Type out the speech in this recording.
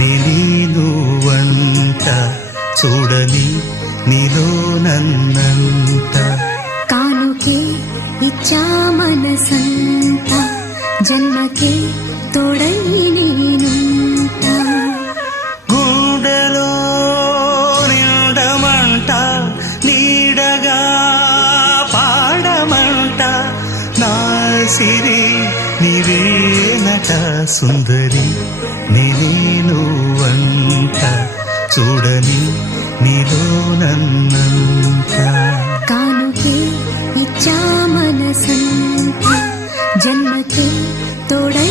నేనువంట చూడని నీలో నన్నంత కానుకే ఇచ్చా మనసంత జన్మకే తోడై నేనుంట గుండెలో నిండమంట నీడగా పాడమంట నా సిరి నీవేనట సుందరి నేనువంట చూడని నీలో నన్నంత కానుకే ఇచ్చా మనసంత జన్మకే తోడై